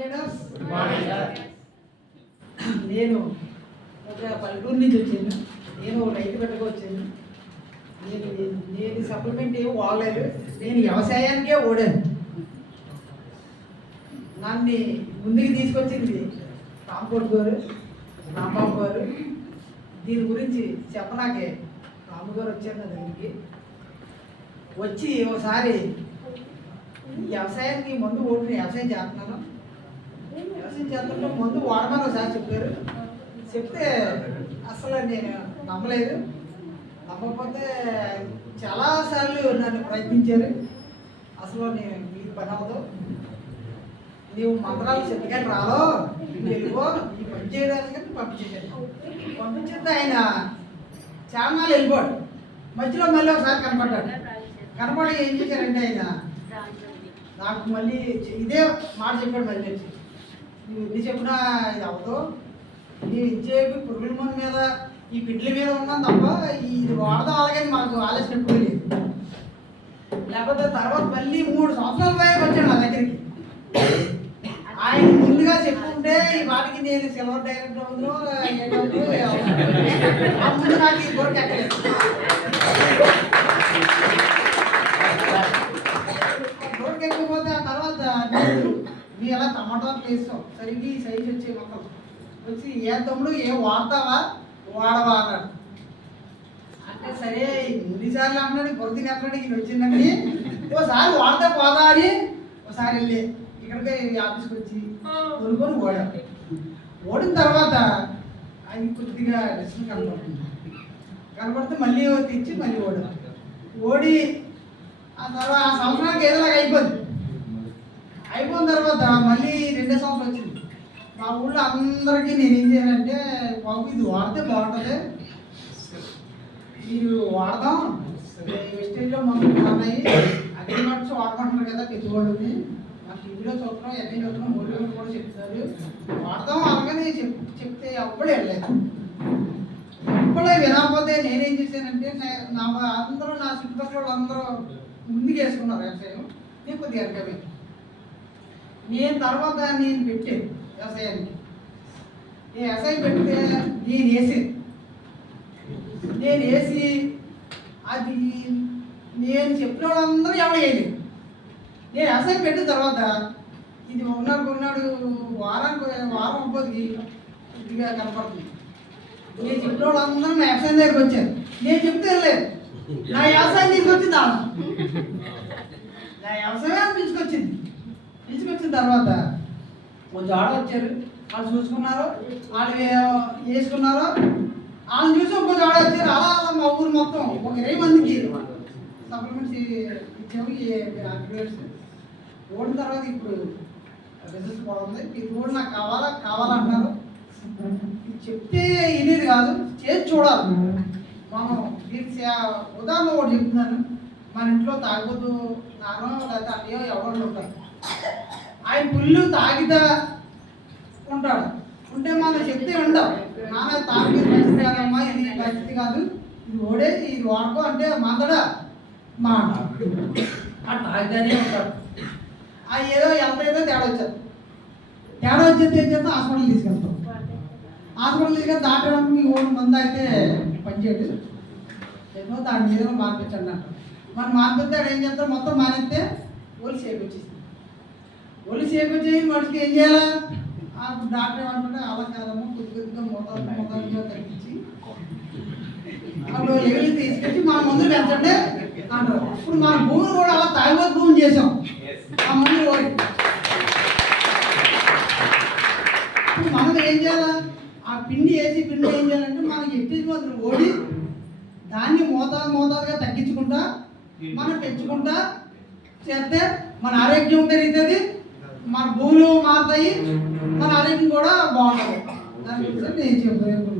Leaders. నేను ఒక పల్లెటూరు నుంచి వచ్చాను. నేను రైతు బిడ్డగా వచ్చాను. నేను సప్లిమెంట్ ఏమి వాడలేదు. నేను వ్యవసాయానికే ఓడాను. నన్ను ముందుకు తీసుకొచ్చింది రాంకోట్ గారు, రాంబాబు గారు. దీని గురించి చెప్పనాకే రాము గారు వచ్చారు నా దగ్గరికి. వచ్చి ఒకసారి వ్యవసాయానికి మందు ఓడిన వ్యవసాయం చేస్తున్నాను, వ్యవసాయం చేస్తుంటే మందు వాడమని ఒకసారి చెప్పారు. చెప్తే అసలు నేను నమ్మలేదు. నమ్మకపోతే చాలాసార్లు నన్ను ప్రయత్నించారు. అసలు నేను మీకు పని అవ్వదు, నీవు మంత్రాలు చెట్టుకాని రాలో, వెళ్ళిపో, ఈ పని చేయడానికి పంపించేసాను. పంపించేస్తే ఆయన చాలాలు వెళ్ళిపోడు. మధ్యలో మళ్ళీ ఒకసారి కనపడ్డాడు. కనపడి ఏం చేశారంటే ఆయన నాకు మళ్ళీ ఇదే మాట చెప్పాడు. మళ్ళీ వచ్చి నువ్వు ఎన్ని చెప్పినా ఇది అవ్వదు, నేను ఇచ్చేవి పురుగుల మందు మీద ఈ పిడ్ల మీద ఉన్నాను తప్ప ఇది వాడదాం అలాగే మాకు ఆలోచన ఎప్పుడు లేదు. లేకపోతే తర్వాత మళ్ళీ 3 సంవత్సరాల పైకి వచ్చాడు నా దగ్గరికి. ఆయన ముందుగా చెప్పుకుంటే ఈ వాటికి నేను సిల్వర్ డైరెక్టర్ ముందు నాకు ఈ బొరకు ఎక్కలేదు. బొరకు ఎక్కకపోతే ఆ తర్వాత నీ ఎలా టమాటాలు వేస్తాం సరిగ్గా ఈ సైజు వచ్చే మొక్కలు వచ్చి ఏ తమ్ముడు ఏం వాడతావా వాడవా అన్నాడు. అంటే సరే 3 సార్లు అన్నాడు, బొరదిని అన్నాడు, ఈయన వచ్చిందండి. ఓసారి వాడతా పోదా అని ఒకసారి వెళ్ళి ఇక్కడికి ఆఫీస్కి వచ్చి కొనుక్కొని ఓడాడు. ఓడిన తర్వాత ఆయన కొద్దిగా రిస్క్ కనపడితే మళ్ళీ తెచ్చి మళ్ళీ ఓడాడు. ఓడి ఆ తర్వాత ఆ సంవత్సరానికి ఏదోలాగా అయిపోయిన తర్వాత మళ్ళీ 2వ సంవత్సరం వచ్చింది. మా ఊళ్ళో అందరికీ నేను ఏం చేయాలంటే, బాబు ఇది వాడితే బాగుంటుంది, మీరు వాడదాం, వెస్టేజ్లో మందులు ఉన్నాయి, అగ్రిమెంట్స్ వాడుకుంటున్నారు కదా పెట్టుబడుని, మా టీవీలో చూస్తున్నాం, ఎన్ని చూస్తున్నాం, మూడు కూడా చెప్తున్నారు, వాడదాం అలాగని చెప్తే అప్పుడే వెళ్ళలేదు. అప్పుడే వినకపోతే నేనేం చేశానంటే, అందరూ నా చుట్టుపక్కల వాళ్ళు అందరూ ముందుకు వేసుకున్నారు వ్యవసాయం. నేను కొద్దిగా ఎరగమే. నేను తర్వాత నేను పెట్టాను వ్యవసాయానికి. నేను వ్యవసాయం పెడితే నేను వేసి అది నేను చెప్పిన వాళ్ళందరూ ఎవరు వేయలేదు. నేను వ్యవసాయం పెట్టిన తర్వాత ఇది కొన్నాడు వారం అవ్వదుకి కొద్దిగా కనపడుతుంది. నేను చెప్పిన వాళ్ళందరూ నా వ్యవసాయం దగ్గరికి వచ్చారు. నేను చెప్తే వెళ్ళలేదు, నా వ్యవసాయం తీసుకొచ్చింది నా వ్యవసాయం తీసుకొచ్చిన తర్వాత కొంచెం ఆడ వచ్చారు, వాళ్ళు చూసుకున్నారు, వాళ్ళు వేసుకున్నారు, వాళ్ళని చూసి కొంచెం ఆడ వచ్చారు. అలా అలా మా ఊరు మొత్తం ఒక 20 మందికి సప్లిమెంట్స్ ఇచ్చాము. ఓడిన తర్వాత ఇప్పుడు రిజల్ట్ బాగుంది. ఇది కూడా నాకు కావాలంటున్నారు. చెప్తే వినేది కాదు, చేసి చూడాలి మనం. దీనికి ఉదాహరణ ఒకటి చెప్తున్నాను. మన ఇంట్లో తాగొద్దు నానో లేకపోతే అన్నయ్యో ఎవరు ఉంటారు, ఆయన పుల్లు తాగితే ఉంటాడు. ఉంటే మనం చెప్తే ఉంటాం, నాన్న తాగి మంచిది కాదమ్మా, ఇది మంచిది కాదు, ఇది వాడుకో అంటే మందడా మా అట్లా తాగితేనే ఉంటాడు. అది ఏదో ఎంత తేడా వచ్చేది ఏం చేస్తాం, హాస్పిటల్ తీసుకెళ్తాం. హాస్పిటల్ తీసుకెళ్తే డాక్టర్ మీ ఓడి మందు అయితే పనిచేయదు, ఏదో దాని మీద మార్పించండి అంటారు. మనం మార్పితే ఏం చేస్తాం, మొత్తం మానేస్తే ఒళ్ళు చేకొచ్చేసి మనిషికి ఏం చేయాలా, డాక్టర్ ఏమంటుంటే అలా కాదమ్మా, కొద్దిగా మొదలుగా తగ్గించి వాళ్ళు లెవెల్ తీసుకొచ్చి మన మందులు పెంచండి అంటారు. ఇప్పుడు మన భూమిని కూడా అలా తాగుబోతు భూమి చేసాం ఆ మందులు ఓడి. ఇప్పుడు మనం ఏం చేయాలా, ఆ పిండి ఏం చేయాలంటే మనకి ఎట్టి మందులు ఓడి దాన్ని మోతాదుగా తగ్గించుకుంటా మనం పెంచుకుంటా చేస్తే మన ఆరోగ్యం పెరుగుతుంది, మన భూములు మారుతాయి, మన ఆరోగ్యం కూడా బాగుంటుంది. దాని గురించి నేను చెప్పాను.